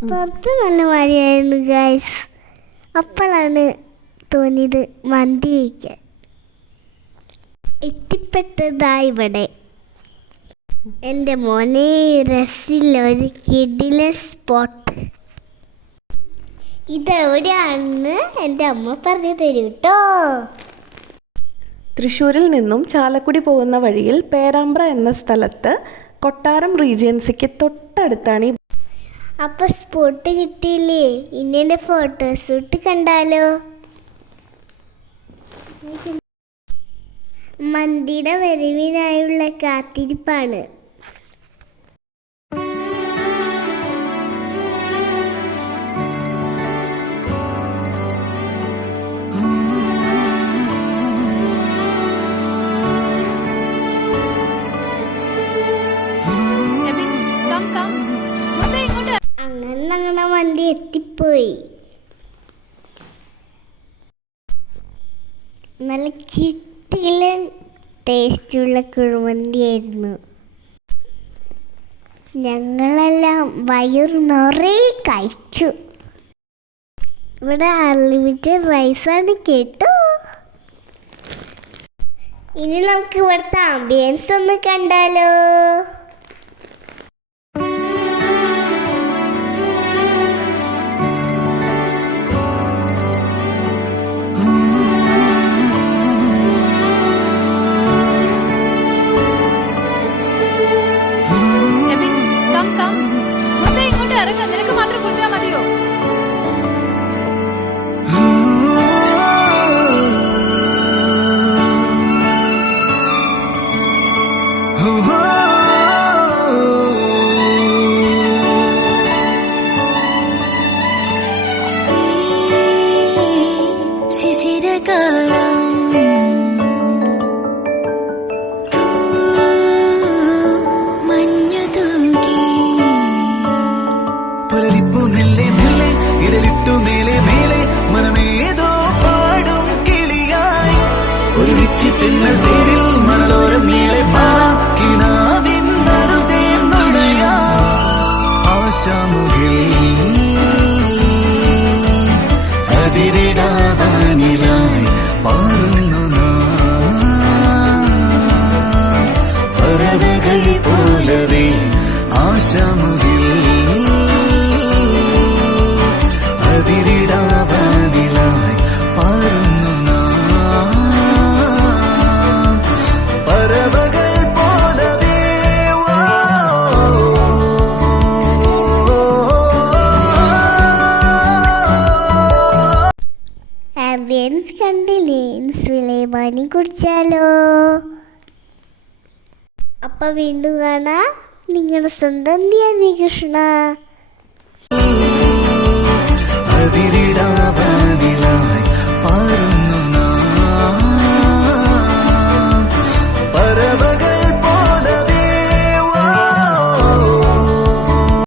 പുറത്ത് നല്ല മഴയായിരുന്നു ഗൈസ്. അപ്പോഴാണ് തോന്നിയത് മന്തി കഴിക്കാൻ. എത്തിപ്പെട്ടതാ ഇവിടെ. എൻ്റെ മോനെ രസില്ല, ഒരു കിടിലൻ സ്പോട്ട്. ഇതെവിടെയാണെന്ന് എൻ്റെ അമ്മ പറഞ്ഞു തരൂ കേട്ടോ. തൃശ്ശൂരിൽ നിന്നും ചാലക്കുടി പോകുന്ന വഴിയിൽ പേരാമ്പ്ര എന്ന സ്ഥലത്ത് കൊട്ടാരം റീജൻസിക്ക് തൊട്ടടുത്താണ്. അപ്പോൾ സ്പോട്ട് കിട്ടിയില്ലേ? ഇനി എൻ്റെ ഫോട്ടോഷൂട്ട് കണ്ടാലോ? മന്തിയുടെ വരവിനായുള്ള കാത്തിരിപ്പാണ്. അങ്ങനെ മന്തി എത്തിപ്പോയി. നല്ല കിട്ടിലൻ ടേസ്റ്റുള്ള കുഴിമന്തിയായിരുന്നു. ഞങ്ങളെല്ലാം വയറ് നിറയെ കഴിച്ചു. ഇവിടെ അൺലിമിറ്റഡ് റൈസാണ് കേട്ടോ. ഇനി നമുക്ക് ഇവിടുത്തെ ആംബിയൻസ് ഒന്ന് കണ്ടാലോ? നിനക്ക് മാത്രം കുടിച്ചാൽ മതിയോ? ആംബിയൻസ് കണ്ടില്ലേ? സുലൈമാനി കുടിച്ചാലോ? അപ്പം വീണ്ടും കാണാം. നിങ്ങളുടെ സ്വന്തം ധ്യാനി കൃഷ്ണ.